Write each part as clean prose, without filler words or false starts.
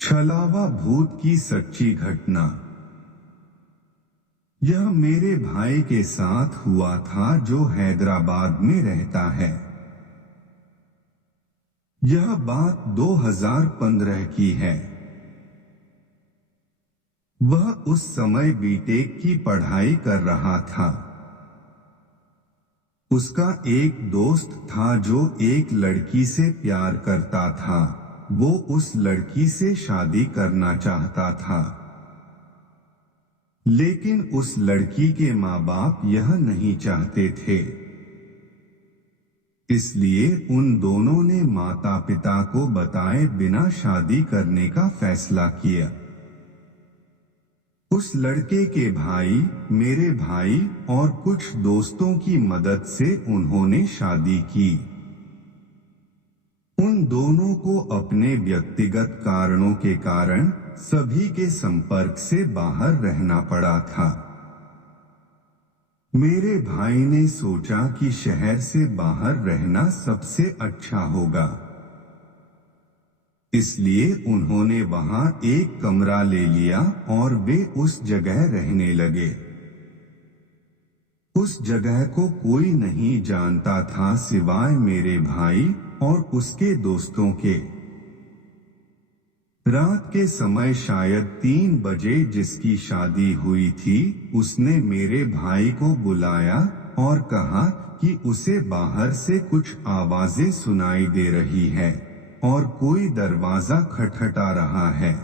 छलावा भूत की सच्ची घटना। यह मेरे भाई के साथ हुआ था जो हैदराबाद में रहता है। यह बात 2015 की है। वह उस समय बीटेक की पढ़ाई कर रहा था। उसका एक दोस्त था जो एक लड़की से प्यार करता था। वो उस लड़की से शादी करना चाहता था, लेकिन उस लड़की के माँ बाप यह नहीं चाहते थे। इसलिए उन दोनों ने माता पिता को बताए बिना शादी करने का फैसला किया। उस लड़के के भाई, मेरे भाई और कुछ दोस्तों की मदद से उन्होंने शादी की। उन दोनों को अपने व्यक्तिगत कारणों के कारण सभी के संपर्क से बाहर रहना पड़ा था। मेरे भाई ने सोचा कि शहर से बाहर रहना सबसे अच्छा होगा। इसलिए उन्होंने वहां एक कमरा ले लिया और वे उस जगह रहने लगे। उस जगह को कोई नहीं जानता था सिवाय मेरे भाई और उसके दोस्तों के। रात के समय शायद 3 बजे जिसकी शादी हुई थी, उसने मेरे भाई को बुलाया और कहा कि उसे बाहर से कुछ आवाजें सुनाई दे रही है और कोई दरवाजा खटखटा रहा है।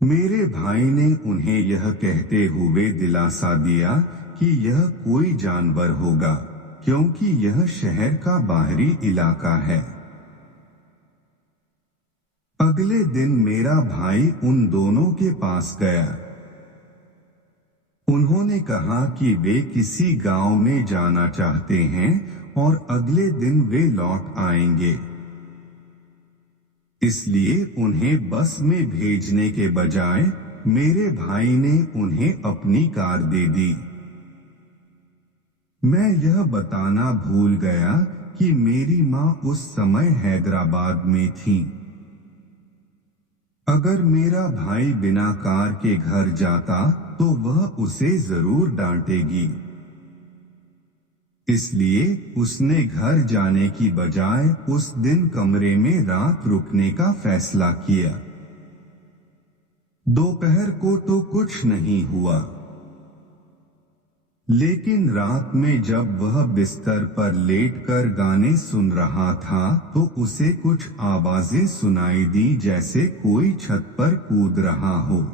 मेरे भाई ने उन्हें यह कहते हुए दिलासा दिया कि यह कोई जानवर होगा, क्योंकि यह शहर का बाहरी इलाका है। अगले दिन मेरा भाई उन दोनों के पास गया। उन्होंने कहा कि वे किसी गांव में जाना चाहते हैं और अगले दिन वे लौट आएंगे। इसलिए उन्हें बस में भेजने के बजाय मेरे भाई ने उन्हें अपनी कार दे दी। मैं यह बताना भूल गया कि मेरी माँ उस समय हैदराबाद में थी। अगर मेरा भाई बिना कार के घर जाता तो वह उसे जरूर डांटेगी। इसलिए उसने घर जाने की बजाय उस दिन कमरे में रात रुकने का फैसला किया। दोपहर को तो कुछ नहीं हुआ, लेकिन रात में जब वह बिस्तर पर लेटकर गाने सुन रहा था तो उसे कुछ आवाजें सुनाई दी जैसे कोई छत पर कूद रहा हो।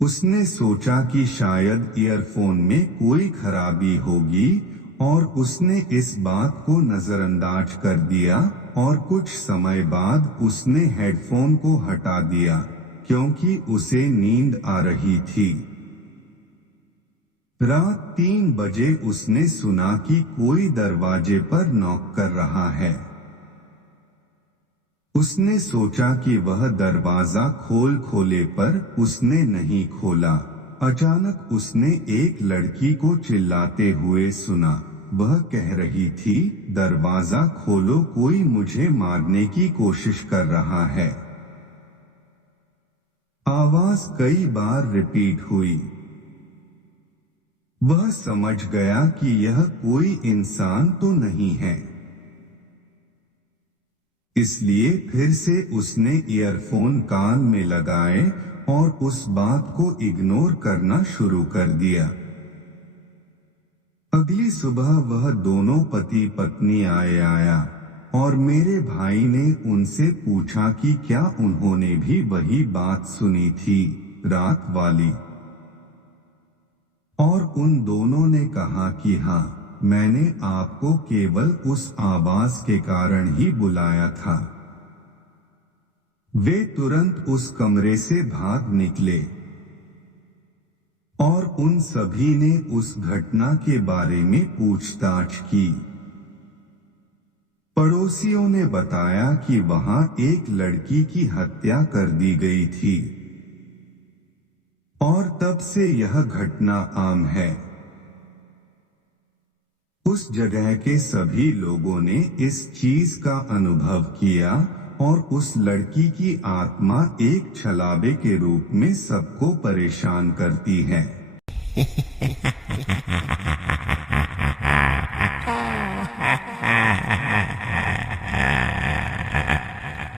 उसने सोचा कि शायद ईयरफोन में कोई खराबी होगी और उसने इस बात को नजरअंदाज कर दिया और कुछ समय बाद उसने हेडफोन को हटा दिया क्योंकि उसे नींद आ रही थी। रात 3 बजे उसने सुना कि कोई दरवाजे पर नॉक कर रहा है। उसने सोचा कि वह दरवाजा खोले पर उसने नहीं खोला। अचानक उसने एक लड़की को चिल्लाते हुए सुना। वह कह रही थी, दरवाजा खोलो, कोई मुझे मारने की कोशिश कर रहा है। आवाज कई बार रिपीट हुई। वह समझ गया कि यह कोई इंसान तो नहीं है। इसलिए फिर से उसने ईयरफोन कान में लगाए और उस बात को इग्नोर करना शुरू कर दिया। अगली सुबह वह दोनों पति पत्नी आया और मेरे भाई ने उनसे पूछा कि क्या उन्होंने भी वही बात सुनी थी, रात वाली। और उन दोनों ने कहा कि हाँ, मैंने आपको केवल उस आवाज के कारण ही बुलाया था। वे तुरंत उस कमरे से भाग निकले और उन सभी ने उस घटना के बारे में पूछताछ की। पड़ोसियों ने बताया कि वहां एक लड़की की हत्या कर दी गई थी। और तब से यह घटना आम है। उस जगह के सभी लोगों ने इस चीज का अनुभव किया और उस लड़की की आत्मा एक छलावे के रूप में सबको परेशान करती है।